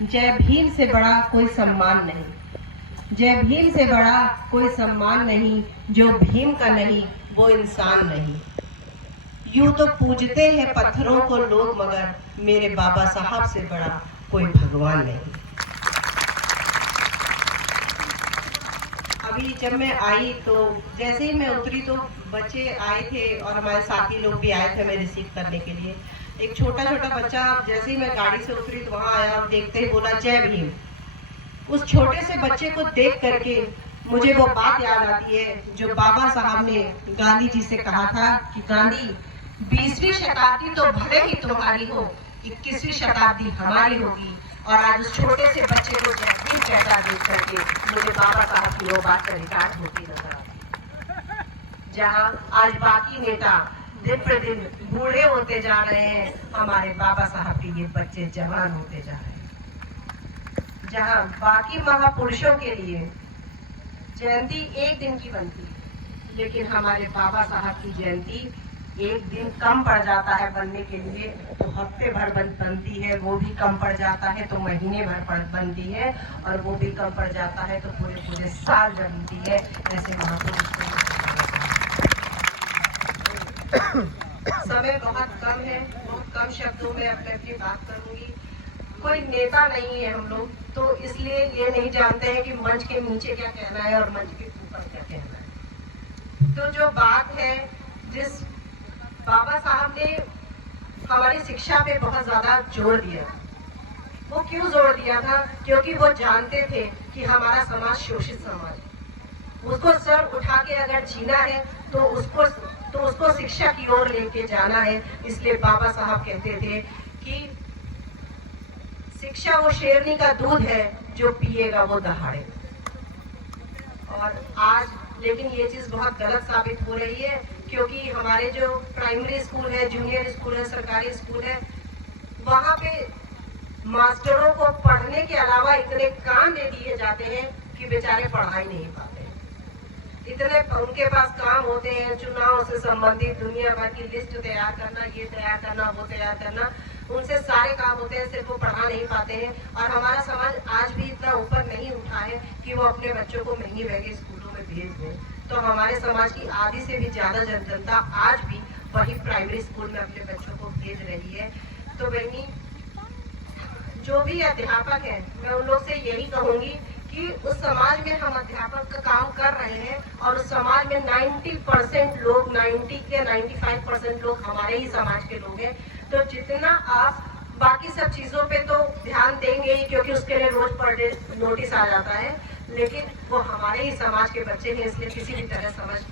जय भीम से बड़ा कोई सम्मान नहीं। जय भीम से बड़ा कोई सम्मान नहीं, जो भीम का नहीं वो इंसान नहीं। यूं तो पूजते हैं पत्थरों को लोग, मगर मेरे बाबा साहब से बड़ा कोई भगवान नहीं। अभी जब मैं आई तो जैसे ही मैं उतरी तो बच्चे आए थे और हमारे साथी लोग भी आए थे हमें रिसीव करने के लिए। एक छोटा छोटा बच्चा जैसे ही मैं गाड़ी से उतरी तो वहां आया और देखते ही बोला जय भीम। उस छोटे से बच्चे को देख करके मुझे वो बात याद आती है जो बाबा साहब ने गांधी जी से कहा था कि गांधी, 20वीं शताब्दी तो भले ही तुम्हारी हो, 21वीं शताब्दी हमारी होगी। और आज उस छोटे से बच्चे को जय भीम कहता देख करके मुझे बाबा साहब की वो बात का रिकॉर्ड होती नजर आती। जहाँ आज बाकी नेता दिन प्रतिदिन बूढ़े होते जा रहे हैं, हमारे बाबा साहब के ये बच्चे जवान होते जा रहे हैं। जहाँ बाकी महापुरुषों के लिए जयंती एक दिन की बनती है, लेकिन हमारे बाबा साहब की जयंती एक दिन कम पड़ जाता है बनने के लिए, तो हफ्ते भर बनती है, वो भी कम पड़ जाता है तो महीने भर बनती है, और वो भी कम पड़ जाता है तो पूरे पूरे साल बनती है। ऐसे महापुरुष समय बहुत कम है, बहुत कम शब्दों में अपनी बात करूंगी। कोई नेता नहीं है हम लोग, तो इसलिए ये नहीं जानते हैं कि मंच के नीचे क्या कहना है और मंच के ऊपर क्या कहना है। तो जो बात है, जिस बाबा साहब ने हमारी शिक्षा पे बहुत ज्यादा जोर दिया, वो क्यों जोर दिया था? क्योंकि वो जानते थे कि हमारा समाज शोषित समाज है, उसको सर उठा के अगर जीना है तो उसको शिक्षा की ओर लेके जाना है। इसलिए बाबा साहब कहते थे कि शिक्षा वो शेरनी का दूध है, जो पिएगा वो दहाड़े। और आज लेकिन ये चीज बहुत गलत साबित हो रही है, क्योंकि हमारे जो प्राइमरी स्कूल है, जूनियर स्कूल है, सरकारी स्कूल है, वहाँ पे मास्टरों को पढ़ने के अलावा इतने काम दे दिए जाते हैं कि बेचारे पढ़ा ही नहीं पाते। इतने उनके पास काम होते हैं, चुनाव से संबंधित दुनिया भर की लिस्ट तैयार करना, ये तैयार करना, वो तैयार करना, उनसे सारे काम होते हैं, सिर्फ वो पढ़ा नहीं पाते हैं। और हमारा समाज आज भी इतना ऊपर नहीं उठा है कि वो अपने बच्चों को महंगी महंगी स्कूलों में भेज दें। तो हमारे समाज की आधी से भी ज्यादा जनता आज भी वही प्राइमरी स्कूल में अपने बच्चों को भेज रही है। तो बहनी, जो भी अध्यापक है, मैं उन लोग से यही कहूंगी कि उस समाज में हम अध्यापक का काम कर रहे हैं, और उस समाज में 90% लोग, 90 के 95% लोग हमारे ही समाज के लोग हैं। तो जितना आप बाकी सब चीजों पे तो ध्यान देंगे ही, क्योंकि उसके लिए रोज पर डे नोटिस आ जाता है, लेकिन वो हमारे ही समाज के बच्चे हैं, इसलिए किसी भी तरह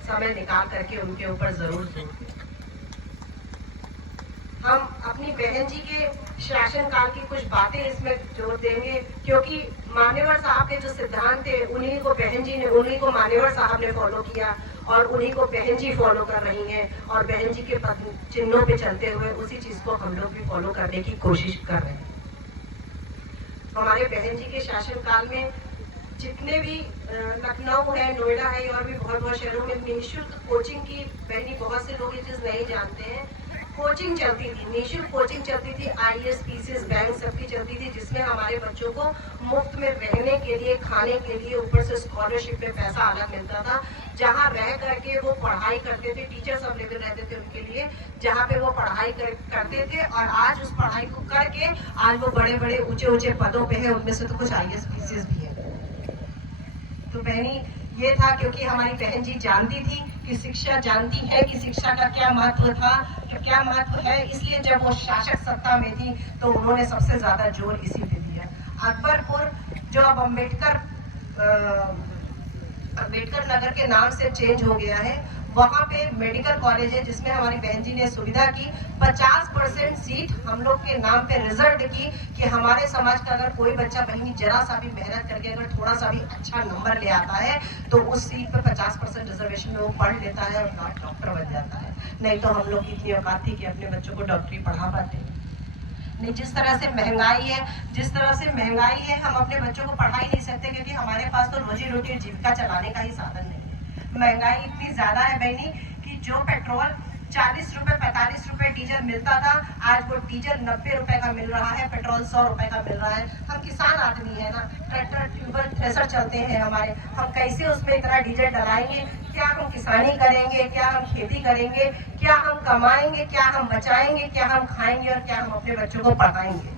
समय निकाल करके उनके ऊपर जरूर दें। हम अपनी बहन जी के शासनकाल की कुछ बातें इसमें जोड़ देंगे, क्योंकि मान्यवर साहब के जो सिद्धांत थे उन्हीं को मान्यवर साहब ने फॉलो किया, और उन्हीं को बहन जी फॉलो कर रही हैं, और बहन जी के चिन्हों पे चलते हुए उसी चीज को हम लोग भी फॉलो करने की कोशिश कर रहे हैं। हमारे बहन जी के शासनकाल में जितने भी लखनऊ है, नोएडा है, और भी बहुत शहरों में निःशुल्क कोचिंग की, बहनी बहुत से लोग ये चीज नहीं जानते हैं, कोचिंग चलती थी, निःशुल्क कोचिंग चलती थी, IAS, PCS, बैंक सबकी चलती थी, जिसमें हमारे बच्चों को मुफ्त में रहने के लिए, खाने के लिए, ऊपर से स्कॉलरशिप में पैसा अलग मिलता था, जहाँ रह करके वो पढ़ाई करते थे। टीचर्स अवेलेबल रहते थे उनके लिए, जहाँ पे वो पढ़ाई करते थे, और आज उस पढ़ाई को करके आज वो बड़े बड़े ऊंचे ऊंचे पदों पे है, उनमें से तो कुछ IAS, PCS भी है। तो बहनी, ये था क्योंकि हमारी बहन जी जानती थी कि शिक्षा, जानती है कि शिक्षा का क्या महत्व था, क्या महत्व है, इसलिए जब वो शासक सत्ता में थी तो उन्होंने सबसे ज्यादा जोर इसी पे दिया। अकबरपुर, जो अब अम्बेडकर नगर के नाम से चेंज हो गया है, वहाँ पे मेडिकल कॉलेज है, जिसमें हमारी बहन जी ने सुविधा की, 50% सीट हम लोग के नाम पे रिजर्व की, कि हमारे समाज का अगर कोई बच्चा बहनी जरा सा भी मेहनत करके अगर थोड़ा सा भी अच्छा नंबर ले आता है तो उस सीट पे 50% रिजर्वेशन में वो पढ़ लेता है और डॉक्टर बन जाता है। नहीं तो हम लोग की इतनी औकात थी कि अपने बच्चों को डॉक्टरी पढ़ा पाते नहीं। जिस तरह से महंगाई है, हम अपने बच्चों को पढ़ा ही नहीं सकते, क्योंकि हमारे पास तो रोजी रोटी जीविका चलाने का ही साधन नहीं है। महंगाई इतनी ज्यादा है बहनी कि जो पेट्रोल 40 रुपए 45 रुपए डीजल मिलता था, आज वो डीजल 90 रुपए का मिल रहा है, पेट्रोल 100 रुपए का मिल रहा है। हम किसान आदमी है ना, ट्रैक्टर ट्यूबवेल थ्रेसर चलते हैं हमारे, हम कैसे उसमें इतना डीजल डलाएंगे? क्या हम किसानी करेंगे? क्या हम खेती करेंगे? क्या हम कमाएंगे? क्या हम बचाएंगे? क्या हम खाएंगे? और क्या हम अपने बच्चों को पढ़ाएंगे?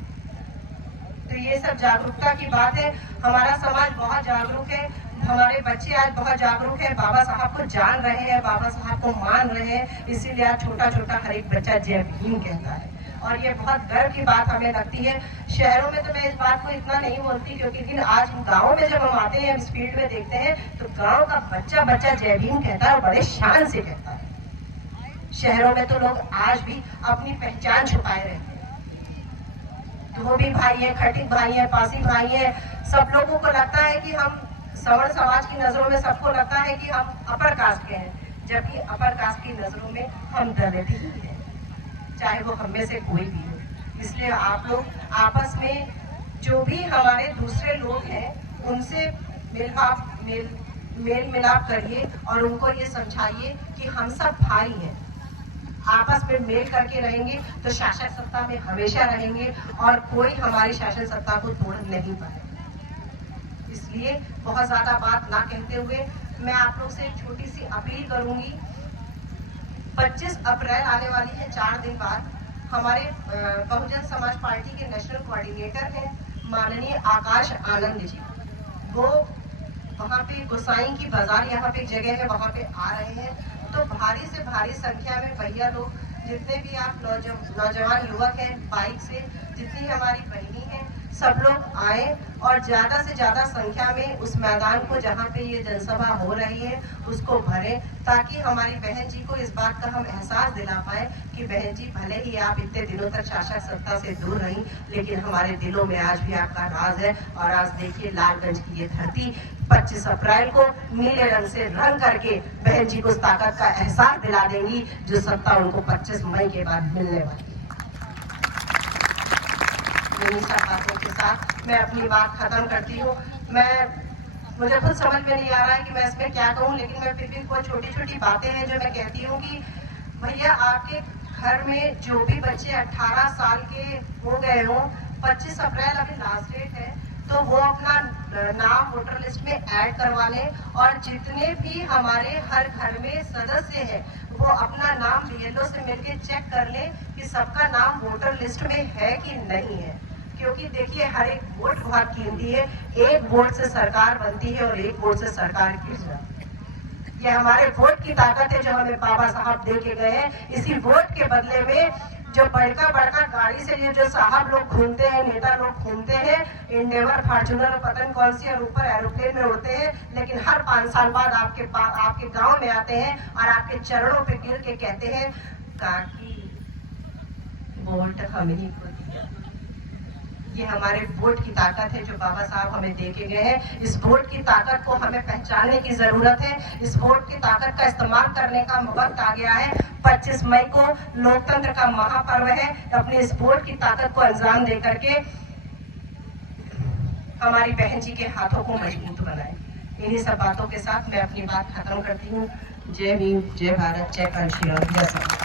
तो ये सब जागरूकता की बात है। हमारा समाज बहुत जागरूक है, हमारे बच्चे आज बहुत जागरूक है, बाबा साहब को जान रहे हैं, बाबा साहब को मान रहे हैं, इसीलिए आज छोटा छोटा हर एक बच्चा जय भीम कहता है। और ये बहुत गर्व की बात हमें लगती है। शहरों में तो मैं इस बात को इतना नहीं बोलती, क्योंकि लेकिन आज गाँव में जब हम आते हैं, इस फील्ड में देखते हैं, तो गाँव का बच्चा बच्चा जय भीम कहता है और बड़े शान से कहता है। शहरों में तो लोग आज भी अपनी पहचान छुपाए रहते हैं। धोबी भाई है, खटिक भाई है, पासी भाई है, सब लोगों को लगता है कि हम सवर्ण समाज की नजरों में सबको लगता है कि हम अपर कास्ट के हैं, जबकि अपर कास्ट की नजरों में हम दलित ही हैं, चाहे वो हम में से कोई भी हो। इसलिए आप लोग आपस में जो भी हमारे दूसरे लोग हैं, उनसे मेल मिलाप करिए और उनको ये समझाइए कि हम सब भाई हैं। आपस में मेल करके रहेंगे तो शासन सत्ता में हमेशा रहेंगे और कोई हमारी शासन सत्ता को तोड़ नहीं पाएगा। इसलिए बहुत ज्यादा बात ना कहते हुए मैं आप लोग से एक छोटी सी अपील करूंगी। 25 अप्रैल आने वाली है, 4 दिन बाद। हमारे बहुजन समाज पार्टी के नेशनल कोऑर्डिनेटर हैं माननीय आकाश आनंद जी, वो वहाँ पे गोसाई की बाजार, यहाँ पे एक जगह है, वहाँ पे आ रहे हैं। तो भारी से भारी संख्या में भैया लोग, जितने भी आप नौजवान युवक हैं, बाइक से जितनी हमारी बहनी हैं, सब लोग आए और ज्यादा से ज्यादा संख्या में उस मैदान को जहाँ पे ये जनसभा हो रही है उसको भरें, ताकि हमारी बहन जी को इस बात का हम एहसास दिला पाए कि बहन जी, भले ही आप इतने दिनों तक शासक सत्ता से दूर रही, लेकिन हमारे दिलों में आज भी आपका राज है। और आज देखिए लालगंज की ये धरती 25 अप्रैल को नीले रंग से रंग करके बहन जी को उस ताकत का एहसास दिला देंगी जो सत्ता उनको 25 मई के बाद मिलने वाली है। इन्हीं सब बातों के साथ मैं अपनी बात खत्म करती हूँ। मुझे खुद समझ में नहीं आ रहा है कि मैं इसमें क्या कहूँ, लेकिन मैं फिर भी कोई छोटी छोटी बातें हैं जो मैं कहती हूँ कि भैया, आपके घर में जो भी बच्चे 18 साल के हो गए हों, 25 अप्रैल अभी लास्ट डेट है, तो वो अपना नाम वोटर लिस्ट में ऐड करवा लें। और जितने भी हमारे हर घर में सदस्य हैं, वो अपना नाम BLO से मिलके चेक कर लें कि सबका नाम वोटर लिस्ट में है कि नहीं है। क्योंकि देखिए, हर एक वोट बहुत कीमती है। एक वोट से सरकार बनती है और एक वोट से सरकार गिर जाती है। ये हमारे वोट की ताकत है जो हमें बाबा साहब दे के गए हैं। इसी वोट के बदले में जो बड़का बड़का गाड़ी से ये जो साहब लोग घूमते हैं, नेता लोग घूमते हैं, इंडेवर, फॉर्च्यूनर, पतन कौन सी, और ऊपर एरोप्लेन में उड़ते हैं, लेकिन हर 5 साल बाद आपके गांव में आते हैं और आपके चरणों पे गिर के कहते हैं, काकी वोट हमनी को दिया। ये हमारे वोट की ताकत है जो बाबा साहब हमें दे के गए हैं। इस वोट की ताकत को हमें पहचानने की जरूरत है। इस वोट की ताकत का इस्तेमाल करने का वक्त आ गया है। 25 मई को लोकतंत्र का महापर्व है। अपने इस वोट की ताकत को अंजाम दे करके हमारी बहन जी के हाथों को मजबूत बनाए। इन्हीं सब बातों के साथ मैं अपनी बात खत्म करती हूँ। जय भीम, जय भारत, जय कांशीराम, जय सर।